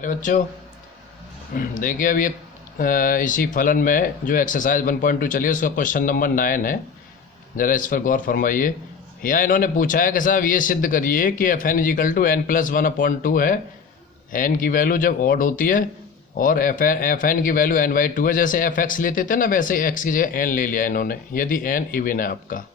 अरे बच्चों, देखिए अब ये इसी फलन में जो एक्सरसाइज 1.2 चलिए उसका क्वेश्चन नंबर 9 है। ज़रा इस पर गौर फरमाइए। यहाँ इन्होंने पूछा है कि साहब ये सिद्ध करिए कि f n is equal to n plus 1/2 है। एन की वैल्यू जब ऑड होती है और एफ एन की वैल्यू n/2 है। जैसे एफ एक्स लेते थे ना, वैसे एक्स की जगह एन ले लिया इन्होंने, यदि एन इवन है आपका।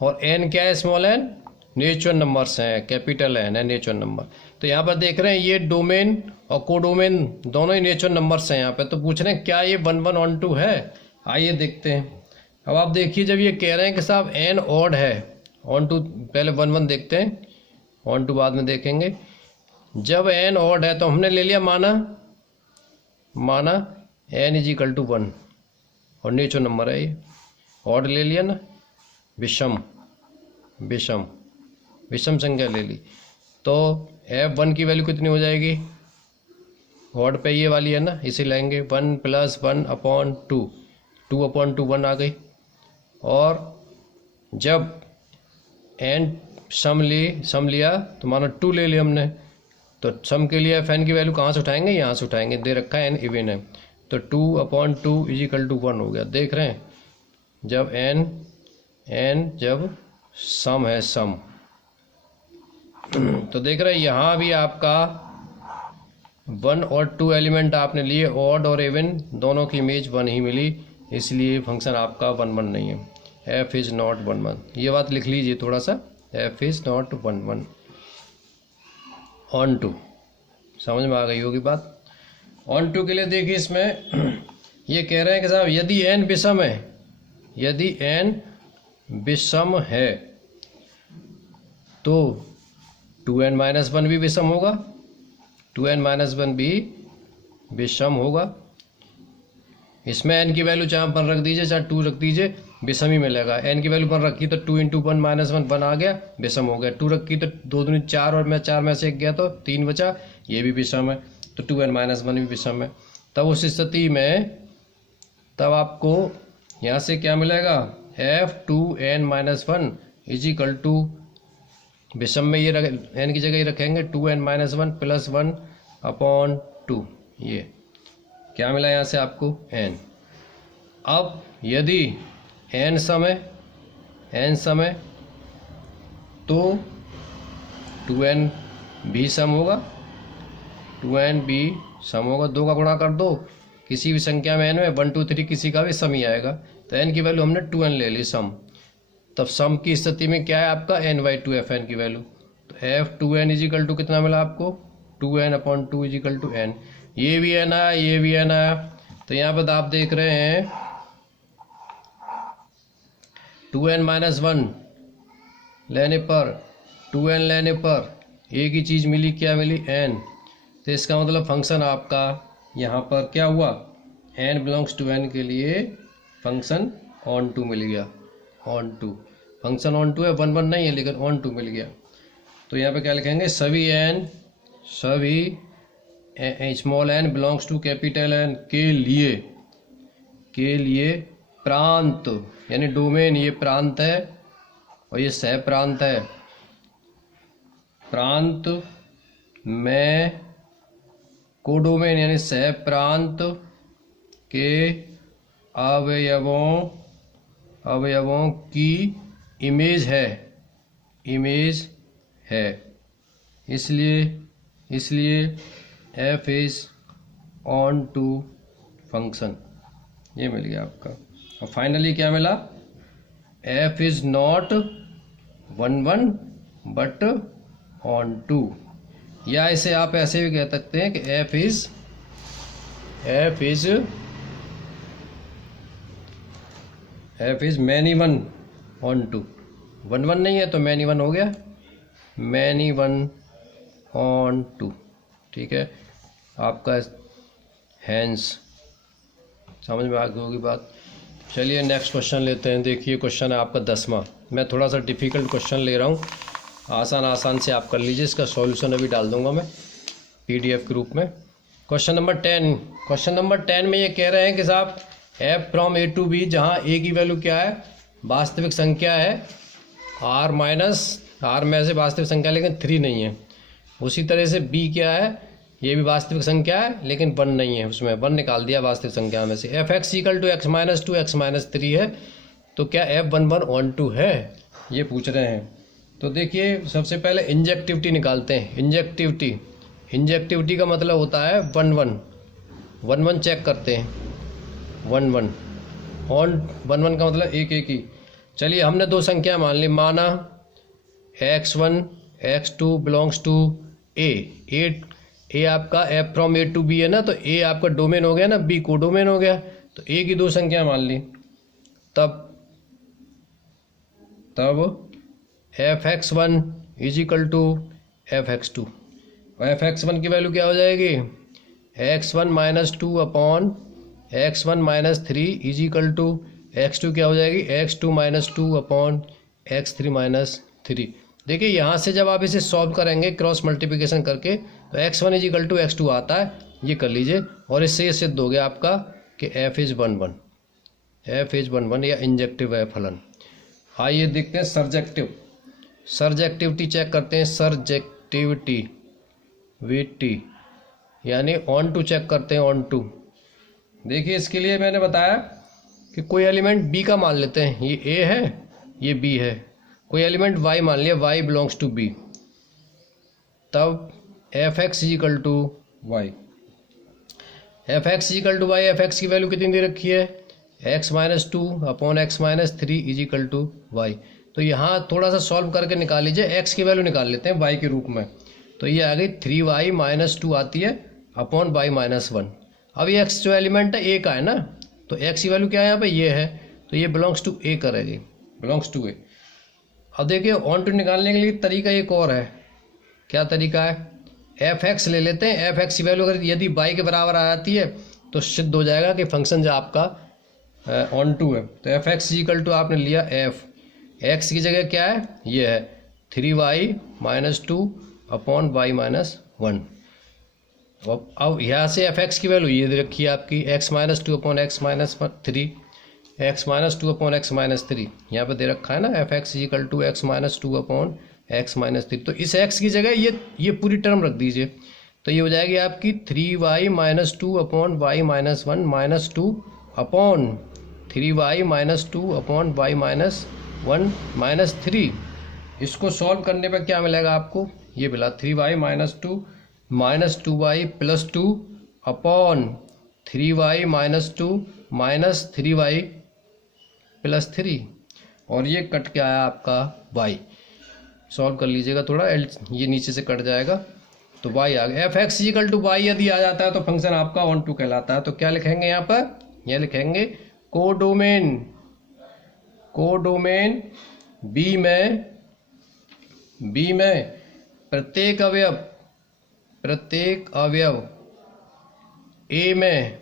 और एन क्या है? स्मॉल एन नेचुरल नंबर्स हैं, कैपिटल एन है नेचुरल नंबर। तो यहाँ पर देख रहे हैं ये डोमेन और कोडोमेन दोनों ही नेचुरल नंबर्स हैं यहाँ पे। तो पूछ रहे हैं क्या ये 1 1 ऑन 2 है। आइए देखते हैं। अब आप देखिए, जब ये कह रहे हैं कि साहब एन ऑड है ऑन 2, पहले 1 1 देखते हैं, ऑन 2 बाद में देखेंगे। जब एन ऑड है तो हमने ले लिया माना एन इज इक्वल टू 1 और नेचुरल नंबर है ये, ऑड ले लिया ना, विषम संख्या ले ली। तो f1 की वैल्यू कितनी हो जाएगी? ऑड पे ये वाली है ना, इसे लेंगे 1 + 1/2, 2/2 1 आ गई। और जब n सम लिया तो मानो 2 ले लिया हमने, तो सम के लिए fn की वैल्यू कहाँ से उठाएंगे? यहाँ से उठाएंगे, दे रखा है n इवन है। तो 2/2 = 1 हो गया। देख रहे हैं, जब n जब सम है सम, तो देख रहे हैं यहाँ भी आपका 1 और 2 एलिमेंट आपने लिए, ऑड और इवन दोनों की इमेज 1 ही मिली, इसलिए फंक्शन आपका 1 1 नहीं है। f इज़ नॉट 1 1, ये बात लिख लीजिए थोड़ा सा, f इज़ नॉट 1 1 ऑन 2। समझ में आ गई होगी बात। ऑन 2 के लिए देखिए, इसमें ये कह रहे हैं कि साहब यदि n विषम है, यदि n विषम है तो 2n-1 भी विषम होगा, 2n-1 भी विषम होगा। इसमें n की वैल्यू चाहे 1 रख दीजिए चाहे 2 रख दीजिए, विषम ही मिलेगा। n की वैल्यू 1 रखी तो 2 × 1 - 1 आ गया, विषम हो गया। 2 रखी तो 2 दूनी 4 और मैं 4 में से 1 गया तो 3 बचा, ये भी विषम है। तो 2n-1 भी विषम है। तब उस स्थिति में तब आपको यहाँ से क्या मिलेगा? f2n-1 = विषम में ये n की जगह ही रखेंगे 2n-1 + 1/2। ये क्या मिला यहाँ से आपको? n। अब यदि n समय तो 2n भी सम होगा, 2n भी सम होगा। 2 का गुणा कर दो किसी भी संख्या में n में, 1 2 3 किसी का भी सम ही आएगा। तो n की वैल्यू हमने 2n ले ली सम। तब सम की स्थिति में क्या है आपका? n/2 fn की वैल्यू। तो f2n = कितना मिला आपको? 2n/2 = n। ये भी n आया, ये भी n आया। तो यहाँ पर आप देख रहे हैं 2n-1 लेने पर, 2n लेने पर एक ही चीज़ मिली, क्या मिली? n। तो इसका मतलब फंक्शन आपका यहाँ पर क्या हुआ? n बिलोंग्स टू n के लिए फंक्शन ऑन 2 मिल गया, ऑन 2। फंक्शन ऑन 2 है, 1 1 नहीं है, लेकिन ऑन 2 मिल गया। तो यहाँ पे क्या लिखेंगे? सभी small n belongs to capital N के लिए प्रांत, यानी डोमेन ये प्रांत है और ये सह प्रांत है। प्रांत में कोडोमेन यानी सह प्रांत के अवयवों की इमेज है, इसलिए f इज ऑन 2 फंक्शन। ये मिल गया आपका। और फाइनली क्या मिला? f is not 1 1 but on 2। या इसे आप ऐसे भी कह सकते हैं कि f इज मैनी 1 ऑन 2। 1 1 नहीं है तो मैनी 1 हो गया, मैनी 1 ऑन 2। ठीक है, आपका हैंस समझ में आ गई होगी बात। चलिए नेक्स्ट क्वेश्चन लेते हैं। देखिए क्वेश्चन है आपका 10वां। मैं थोड़ा सा डिफ़िकल्ट क्वेश्चन ले रहा हूँ, आसान से आप कर लीजिए। इसका सॉल्यूशन अभी डाल दूंगा मैं PDF के रूप में। क्वेश्चन नंबर 10 में ये कह रहे हैं कि साहब f from A to B, जहाँ A की वैल्यू क्या है? वास्तविक संख्या है, r में से वास्तविक संख्या, लेकिन 3 नहीं है। उसी तरह से B क्या है? ये भी वास्तविक संख्या है लेकिन 1 नहीं है, उसमें 1 निकाल दिया वास्तविक संख्या में से। F x equal to x minus 2 x minus 3 है, तो क्या F11 है, ये पूछ रहे हैं। तो देखिए सबसे पहले इंजेक्टिविटी निकालते हैं। इंजेक्टिविटी का मतलब होता है 1 1 चेक करते हैं, 1 1 का मतलब एक एक ही। चलिए हमने दो संख्या मान ली, माना x1 x2 belongs to A आपका f from A to B है ना, तो A आपका डोमेन हो गया ना, B को डोमेन हो गया, तो A की दो संख्या मान ली। तब fx1 is equal to fx2, fx1 की वैल्यू क्या हो जाएगी, x1 minus 2 upon x1 minus 3 is equal to x2 क्या हो जाएगी, x2 minus 2 upon x3 minus 3। देखिए यहाँ से जब आप इसे सॉल्व करेंगे क्रॉस मल्टीप्लिकेशन करके, तो x1 is equal to x2 आता है, ये कर लीजिए। और इससे ये सिद्ध हो गया आपका कि f इज 1 1 या इंजेक्टिव है फलन। आइए देखते हैं सर्जेक्टिविटी चेक करते हैं। सर्जेक्टिविटी यानी ऑन टू चेक करते हैं, ऑन टू। देखिए इसके लिए मैंने बताया कि कोई एलिमेंट b का मान लेते हैं, ये a है ये b है, कोई एलिमेंट y मान लिया, y बिलोंग्स टू b, तब fx is equal to y. fx is equal to y, fx की वैल्यू कितनी दे रखी है, x minus 2 upon x minus 3 is equal to y. तो यहाँ थोड़ा सा सॉल्व करके निकाल लीजिए, x की वैल्यू निकाल लेते हैं y के रूप में, तो ये आ गई 3y माइनस 2 आती है अपॉन y माइनस 1। अब ये x जो एलिमेंट है a का है ना, तो x की वैल्यू क्या है यहाँ पे, ये है, तो ये बिलोंग्स टू a करेगी, बिलोंग्स टू a। अब देखिए ऑन टू निकालने के लिए तरीका एक और है, क्या तरीका है, fx ले लेते हैं। fx की वैल्यू अगर यदि y के बराबर आ जाती है तो सिद्ध हो जाएगा कि फंक्शन जो आपका ऑन टू है। तो fx इक्वल टू आपने लिया x की जगह क्या है, ये है 3y minus 2 upon y minus 1। अब यहाँ से fx की वैल्यू ये दे रखी है आपकी x minus 2 upon x minus 3, x minus 2 upon x minus 3 यहाँ पे दे रखा है ना, fx equal to x minus 2 upon x minus 3। तो इस x की जगह ये पूरी टर्म रख दीजिए, तो ये हो जाएगी आपकी 3y minus 2 upon y minus 1 minus 2 upon 3y minus 2 upon y minus 1 minus 3। इसको सॉल्व करने पर क्या मिलेगा आपको, ये मिला 3y minus 2 minus 2y plus 2 upon 3y minus 2 minus 3y plus 3, और ये कट के आया आपका y। सॉल्व कर लीजिएगा थोड़ा, ये नीचे से कट जाएगा, तो y आ गया। fx इक्वल टू y यदि आ जाता है तो फंक्शन आपका ऑन टू कहलाता है। तो क्या लिखेंगे यहाँ पर, यह लिखेंगे कोडोमेन b में प्रत्येक अवयव a में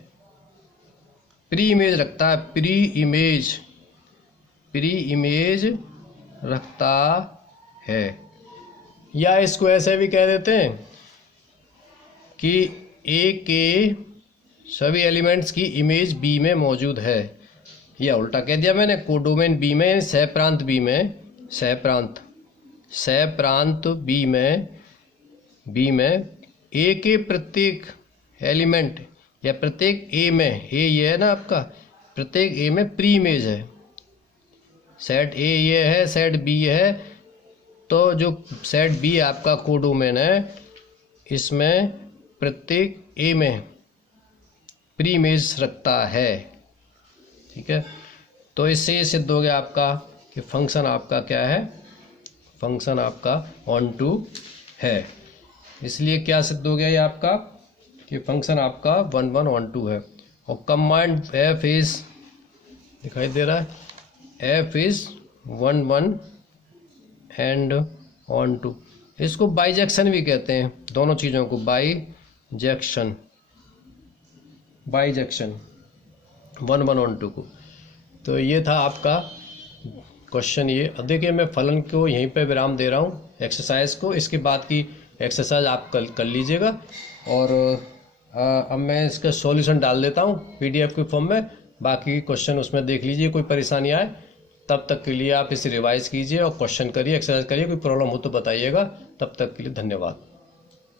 प्री इमेज रखता है, प्री इमेज रखता है। या इसको ऐसे भी कह देते हैं कि A के सभी एलिमेंट्स की इमेज B में मौजूद है, या उल्टा कह दिया मैंने, कोडोमेन B में, सहप्रांत B में, सहप्रांत B में A के प्रत्येक एलिमेंट या प्रत्येक A में, A ये है ना आपका, प्रत्येक A में प्री इमेज है, सेट A ये है, सेट B है, तो जो सेट B आपका कोडोमेन है, इसमें प्रत्येक A में प्री इमेज रखता है, ठीक है। तो इससे ये सिद्ध हो गया आपका कि फंक्शन आपका क्या है, फंक्शन आपका ऑन टू है। इसलिए क्या सिद्ध हो गया ये आपका कि फंक्शन आपका 1 1 ऑन टू है। और कंबाइंड f इज, दिखाई दे रहा है, f is 1 1 and onto. इसको बाइजेक्शन भी कहते हैं, दोनों चीज़ों को, बाइजेक्शन 1 1 ऑन टू को। तो ये था आपका क्वेश्चन। ये अब देखिए मैं फलन को यहीं पे विराम दे रहा हूँ एक्सरसाइज को, इसके बाद की एक्सरसाइज आप कल कर लीजिएगा। और अब मैं इसका सॉल्यूशन डाल देता हूँ PDF के फॉर्म में, बाकी क्वेश्चन उसमें देख लीजिए, कोई परेशानी आए तब तक के लिए आप इसे रिवाइज कीजिए और क्वेश्चन करिए, एक्सरसाइज करिए। कोई प्रॉब्लम हो तो बताइएगा। तब तक के लिए धन्यवाद।